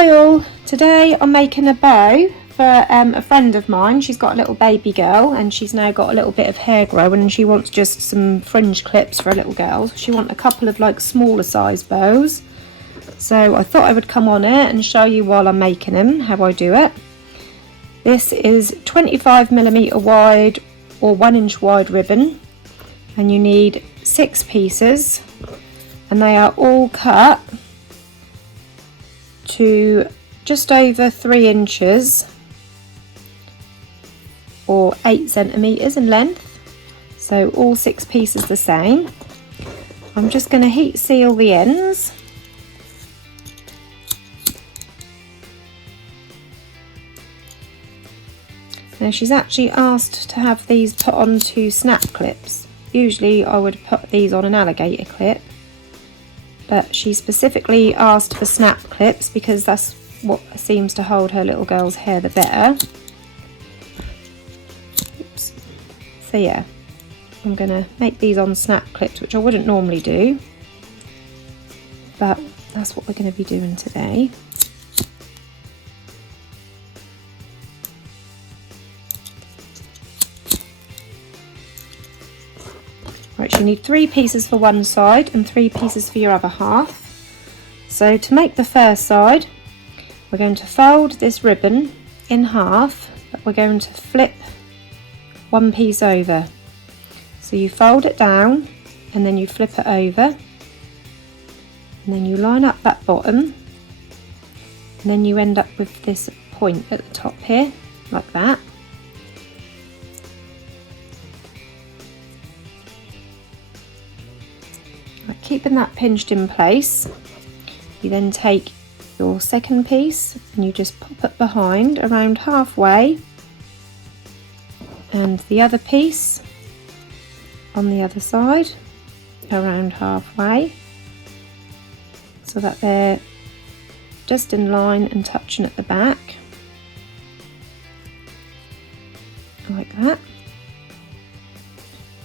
Hi all, today I'm making a bow for a friend of mine. She's got a little baby girl and she's now got a little bit of hair growing and she wants just some fringe clips for a little girl. She wants a couple of like smaller size bows. So I thought I would come on it and show you while I'm making them how I do it. This is 25mm wide or 1 inch wide ribbon and you need 6 pieces and they are all cut to just over 3 inches or 8 centimeters in length, so all 6 pieces the same. I'm just going to heat seal the ends. Now she's actually asked to have these put onto snap clips. Usually I would put these on an alligator clip, but she specifically asked for snap clips because that's what seems to hold her little girl's hair the better. Oops. So yeah, I'm going to make these on snap clips, which I wouldn't normally do, but that's what we're going to be doing today. Right, you need 3 pieces for one side and 3 pieces for your other half. So to make the first side, we're going to fold this ribbon in half, but we're going to flip one piece over. So you fold it down and then you flip it over, and then you line up that bottom, and then you end up with this point at the top here, like that. Keeping that pinched in place, you then take your second piece and you just pop it behind around halfway, and the other piece on the other side around halfway, so that they're just in line and touching at the back, like that.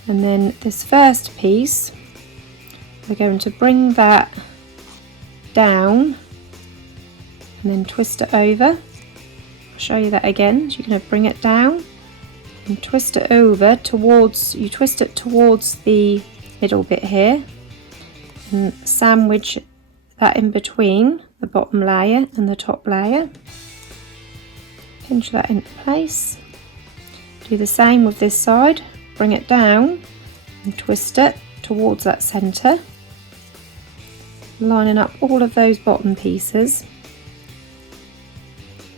And then this first piece, we're going to bring that down and then twist it over. I'll show you that again. So you're going to bring it down and twist it over towards, you twist it towards the middle bit here and sandwich that in between the bottom layer and the top layer. Pinch that into place. Do the same with this side. Bring it down and twist it towards that centre, lining up all of those bottom pieces.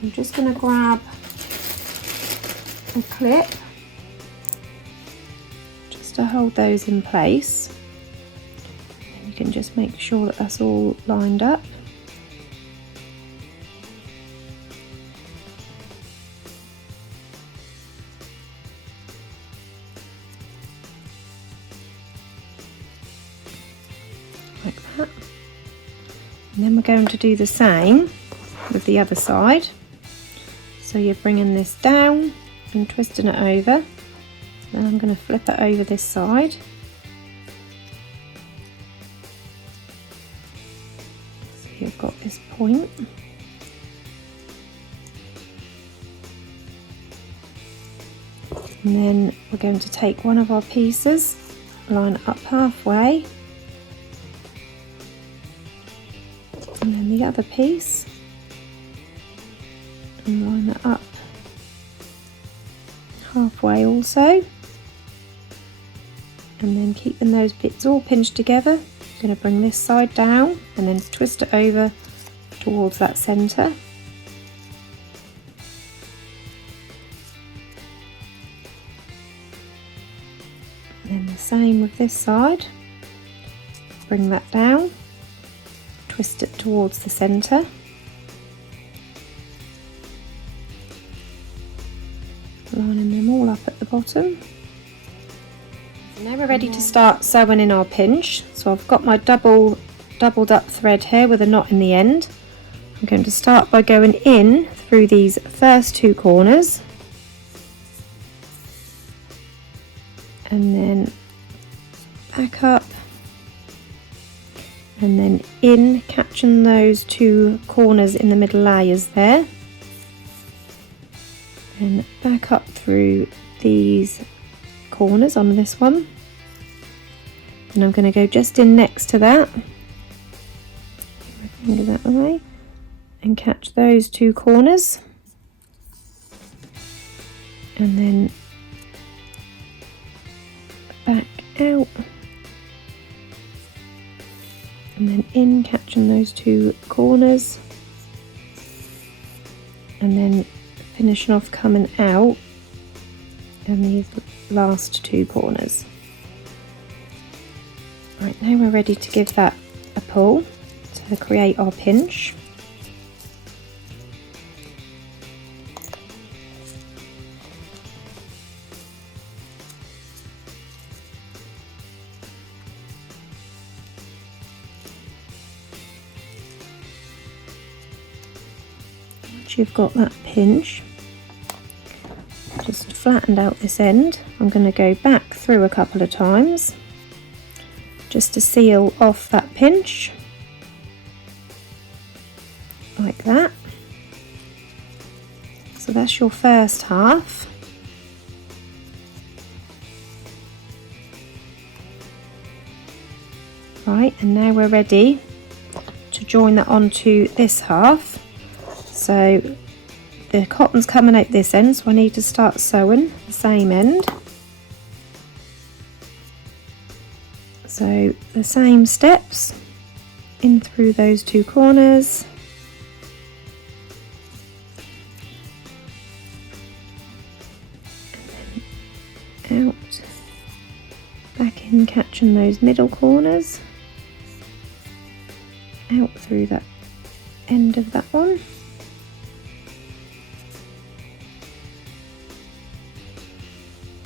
I'm just going to grab a clip just to hold those in place, and you can just make sure that that's all lined up. Like that. And then we're going to do the same with the other side. So you're bringing this down and twisting it over. Then I'm going to flip it over this side. So you've got this point. And then we're going to take one of our pieces, line it up halfway, and then the other piece, and line it up halfway also, and then keeping those bits all pinched together, I'm going to bring this side down and then twist it over towards that centre. And then the same with this side, bring that down, twist it towards the centre, lining them all up at the bottom. Now we're ready to start sewing in our pinch. So I've got my doubled up thread here with a knot in the end. I'm going to start by going in through these first 2 corners and then back up and then in, catching those two corners in the middle layers there, and back up through these corners on this one, and I'm going to go just in next to that, finger that away, and catch those two corners, and then back out, and then in, catching those two corners, and then finishing off coming out and these last two corners. Right, now we're ready to give that a pull to create our pinch. Once you've got that pinch, just flattened out this end, I'm going to go back through a couple of times just to seal off that pinch, like that. So that's your first half. Right, and now we're ready to join that onto this half. So the cotton's coming out this end, so I need to start sewing the same end. So the same steps, in through those two corners, and then out, back in, catching those middle corners, out through that end of that one,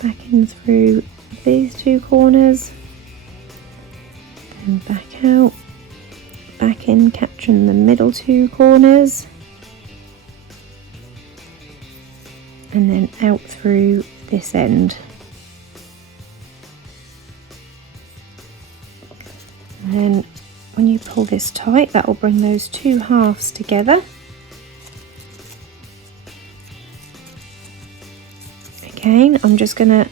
back in through these two corners, then back out, back in, catching the middle two corners, and then out through this end. And then when you pull this tight, that will bring those two halves together. Again, I'm just going to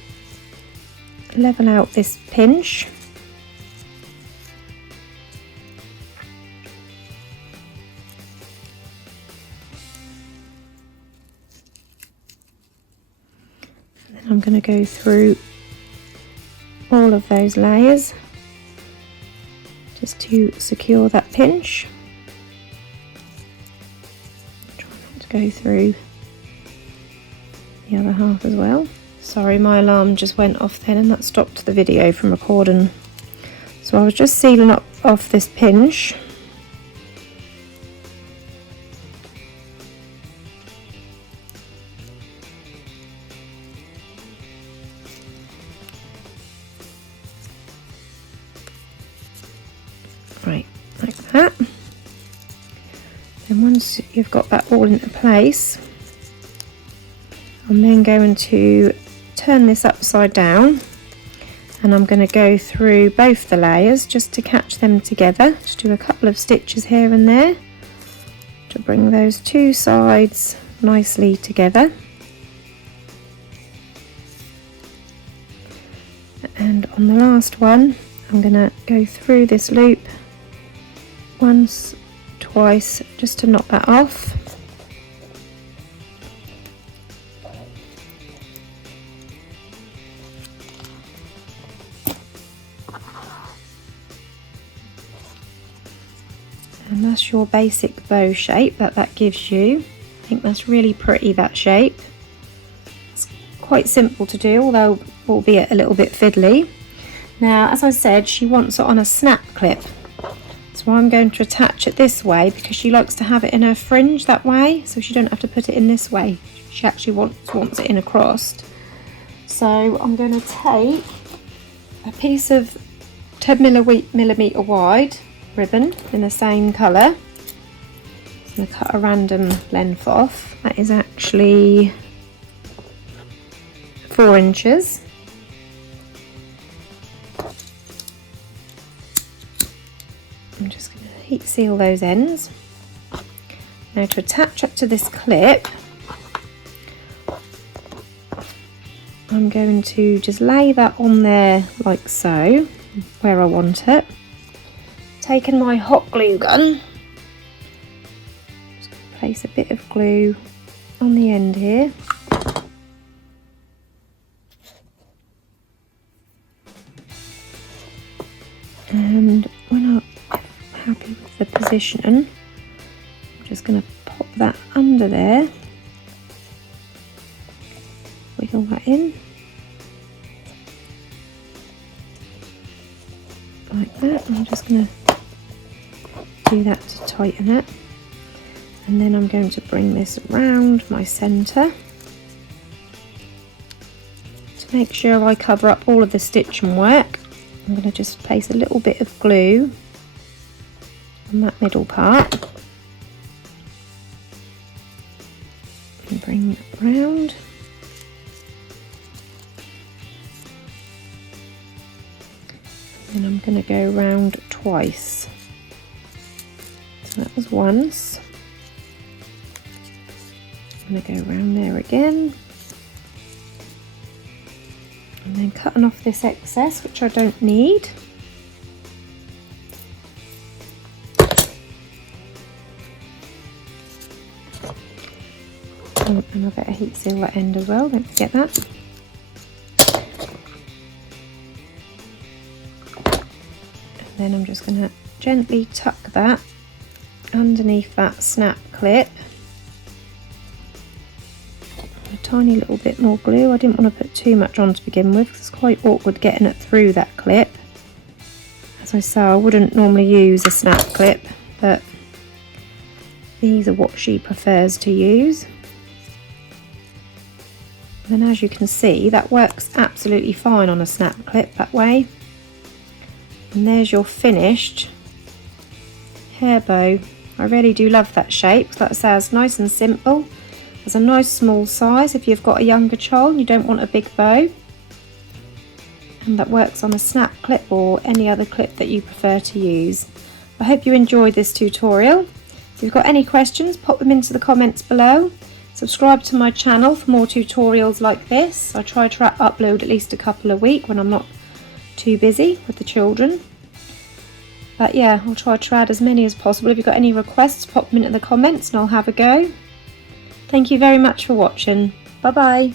level out this pinch. And then I'm going to go through all of those layers just to secure that pinch. Try not to go through the other half as well. Sorry, my alarm just went off then and that stopped the video from recording. So I was just sealing up off this pinch. Right, like that. Then once you've got that all into place, I'm then going to turn this upside down, and I'm going to go through both the layers just to catch them together. Just do a couple of stitches here and there to bring those two sides nicely together. And on the last one, I'm going to go through this loop once, twice, just to knock that off. And that's your basic bow shape that gives you. I think that's really pretty, that shape. It's quite simple to do, although albeit a little bit fiddly. Now, as I said, she wants it on a snap clip. So I'm going to attach it this way because she likes to have it in her fringe that way, so she don't have to put it in this way. She actually wants it in across. So I'm going to take a piece of 10mm wide ribbon in the same colour. I'm going to cut a random length off. That is actually 4 inches. I'm just going to heat seal those ends. Now to attach it to this clip, I'm going to just lay that on there like so, where I want it. Taking my hot glue gun, just going to place a bit of glue on the end here. And when I'm happy with the position, I'm just going to pop that under there, wiggle that in, like that. I'm just going to do that to tighten it. And then I'm going to bring this around my centre to make sure I cover up all of the stitching work. I'm going to just place a little bit of glue on that middle part and bring that round. And I'm going to go round twice. So that was once. I'm going to go around there again. And then cutting off this excess, which I don't need. Oh, and I better heat seal that end as well, don't forget that. And then I'm just going to gently tuck that underneath that snap clip. A tiny little bit more glue. I didn't want to put too much on to begin with because it's quite awkward getting it through that clip. As I say, I wouldn't normally use a snap clip, but these are what she prefers to use. And as you can see, that works absolutely fine on a snap clip that way. And there's your finished hair bow. I really do love that shape. Like I say, it's nice and simple. It's a nice small size if you've got a younger child and you don't want a big bow. And that works on a snap clip or any other clip that you prefer to use. I hope you enjoyed this tutorial. If you've got any questions, pop them into the comments below. Subscribe to my channel for more tutorials like this. I try to upload at least a couple a week when I'm not too busy with the children. But yeah, I'll try to add as many as possible. If you've got any requests, pop them into the comments and I'll have a go. Thank you very much for watching. Bye bye.